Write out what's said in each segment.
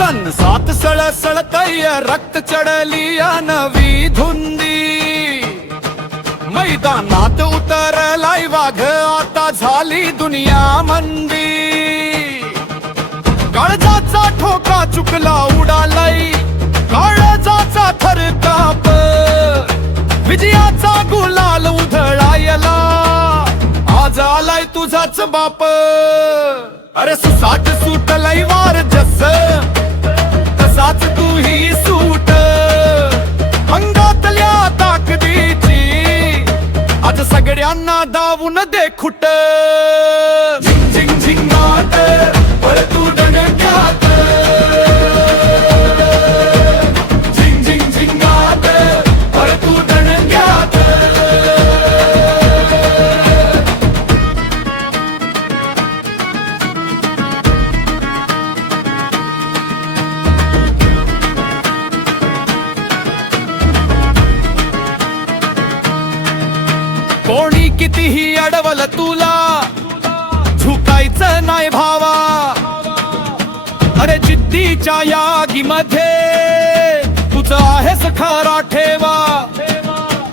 सन सात सळसळतय रक्त चढली या नवी धुंदी मैदानात उतरलाय वाघ आता झाली दुनिया मंदी काळजाचा ठोका चुकला उडालाय काळजाचा थरकाप विजयाचा गुलाल उधळायला आज आलाय तुझाच बाप अरे सुसाट सुटलाय वार जस तसाच तू ही सूट अंगातल्या ताकदीची आज सगळ्यांना दावून दे खुट झिंग झिंग झिंगाट पर तू डणक्यात झिंग झिंग झिंगाट पर तू डणक्यात कोणी कितीही अडवल तुला झुकायचं नाही भावा अरे जिद्दीच्या यागीमध्ये तुझं आहेस खरा ठेवा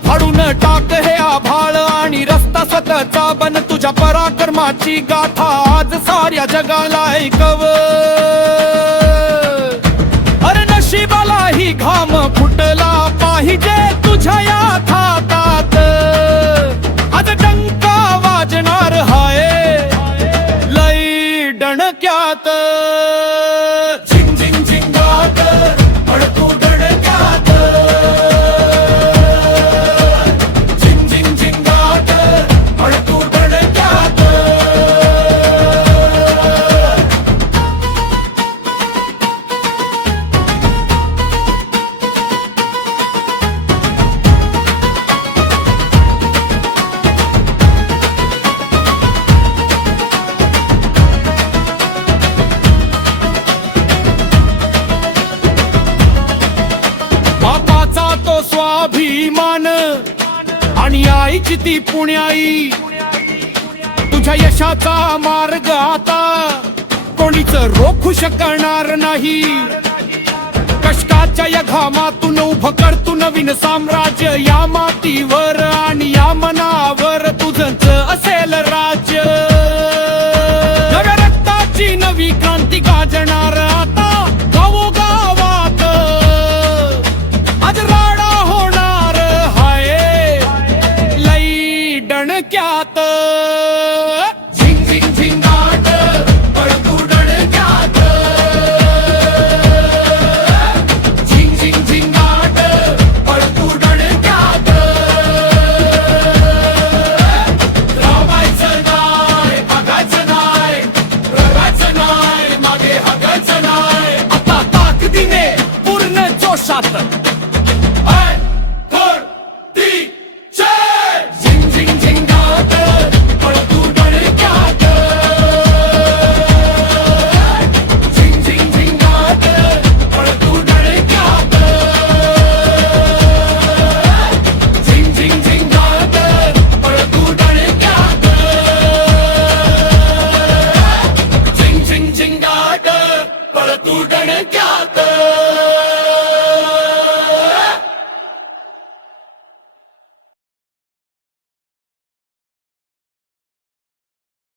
फाडून टाक हे आभाळ आणि रस्ता स्वतःचा बन तुझ्या पराक्रमाची गाथा आज साऱ्या जगाला ऐकव अरे नशिबाला ही घाम फुटला पाहिजे तुझ्या या थातात आज डंका वाजणार हाय लई डणक्यात झिंग झिंग झिंगाट अडकू डणक्यात झिंग झिंग झिंगाट अडकू डणक्यात बापाचा तो स्वाभिमान आणि आईची ती पुण्याई तुझ्या यशाचा मार्ग आता कोणीच रोखू शकणार नाही कष्टाच्या या घामातून उभं कर तू नवीन साम्राज्य या मातीवर आणि या मनावर तुझंच असेल राज्य नव्या रक्ताची नवी क्रांती गाजणार आता गावोगावात आज राडा होणार हाय लई डणक्यात झिंग झिंग झिंगाट अडकू डणक्यात झिंग झिंग झिंगाट अडकू डणक्यात रामायचं नाय बघायचं नाय रगायचं नाय मागे हगायचं नाय आता ताकदीने पूर्ण जोशात झिंग झिंग झिंगाट अडकू डणक्यात झिंग झिंग झिंगाट अडकू डणक्यात झिंग झिंग झिंगाट अडकू डणक्यात झिंग झिंग झिंगाट अडकू डणक्यात